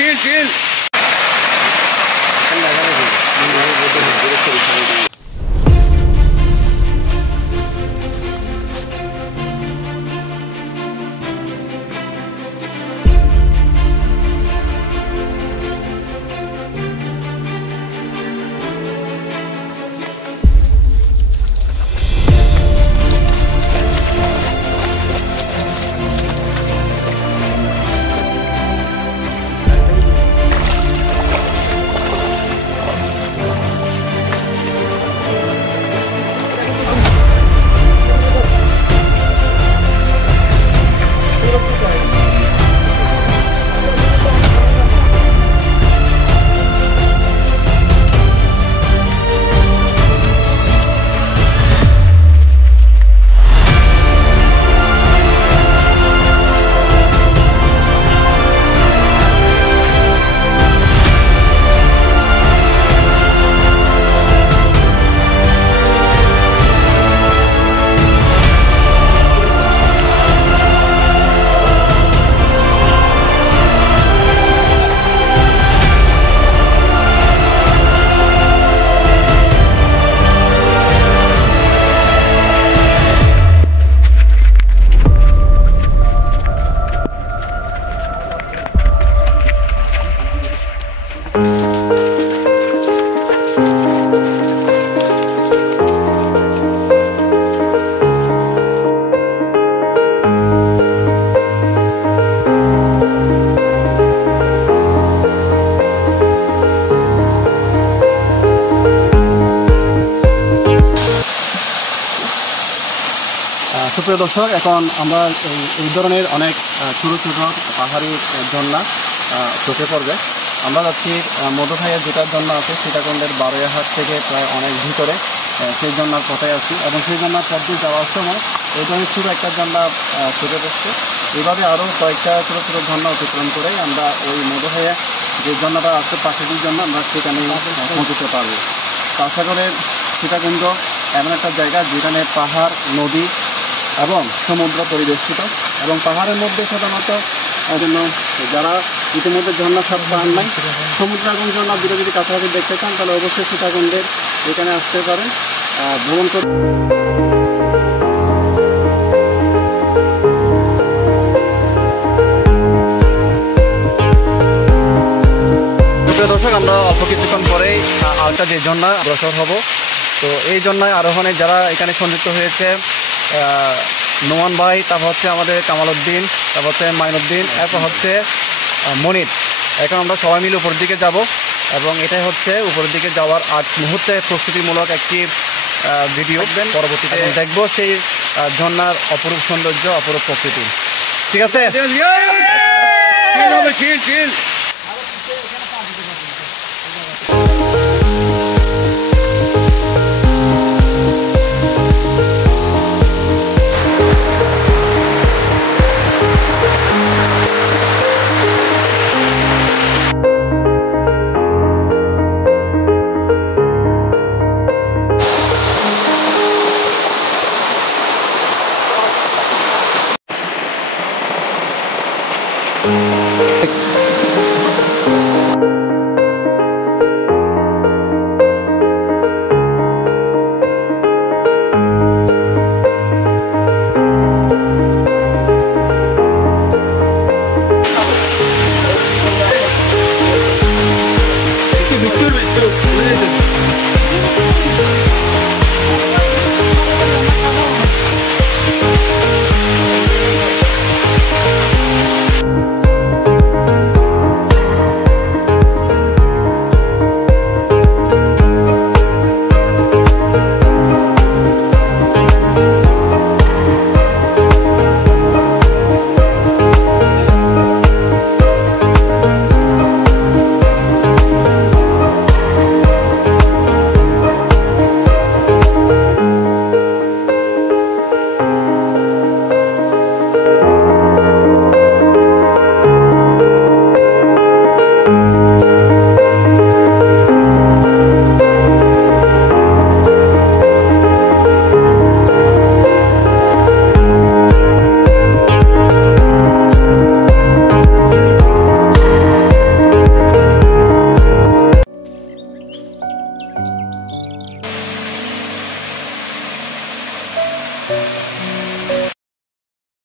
chill, chill. সুপ্রিয় দর্শক, এখন আমরা এই ধরনের অনেক ছোটো ছোটো পাহাড়ি ঝর্ণা চোখে পড়বে। আমরা যাচ্ছি মধুখাইয়া যেটার ঝর্ণা আছে সীতাকুণ্ডের বারোয়াহাট থেকে প্রায় অনেক ভিতরে সেই ঝর্ণার পথে আছি, এবং সেই ঝর্ণার পথ দিয়ে যাওয়ার সময় এই ধরনের ছোটো একটা ঝর্ণা চোখে পড়ছে। এইভাবে আরও কয়েকটা ছোটো ছোটো ঝর্ণা অতিক্রম করে আমরা ওই মধুখাইয়া যে ঝর্ণাটা আছে প্রাকৃতিক ঝর্ণা, আমরা সেখানে পৌঁছতে পারবো। আশা করে সীতাকুণ্ড এমন একটা জায়গা যেখানে পাহাড়, নদী এবং সমুদ্র পরিবেষ্টিত, এবং পাহাড়ের মধ্যে সাধারণত জন্য যারা ইতিমধ্যে ঝর্ণা সব পান নাই, সমুদ্র এবং ঝর্ণা দুটো যদি কাছাকাছি দেখতে চান তাহলে অবশ্যই সীতাকুণ্ডের এখানে আসতে পারেন, ভ্রমণ করতে। দর্শক, আমরা অল্প কিছুক্ষণ পরেই আরেকটা যে ঝর্ণা অগ্রসর হব। তো এই ঝর্ণায় আরোহণে যারা এখানে সংযুক্ত হয়েছে, নোমান ভাই, তারপর হচ্ছে আমাদের কামাল উদ্দিন, তারপর হচ্ছে মাইনুদ্দিন, এরপর হচ্ছে মনির। এখন আমরা সবাই মিলে উপর দিকে যাব, এবং এটাই হচ্ছে উপরের দিকে যাওয়ার আগ মুহূর্তে প্রস্তুতিমূলক একটি ভিডিও পরবর্তীতে দেখবো সেই ঝর্ণার অপরূপ সৌন্দর্য, অপরূপ প্রকৃতি। ঠিক আছে? Chill, chill. Thank you.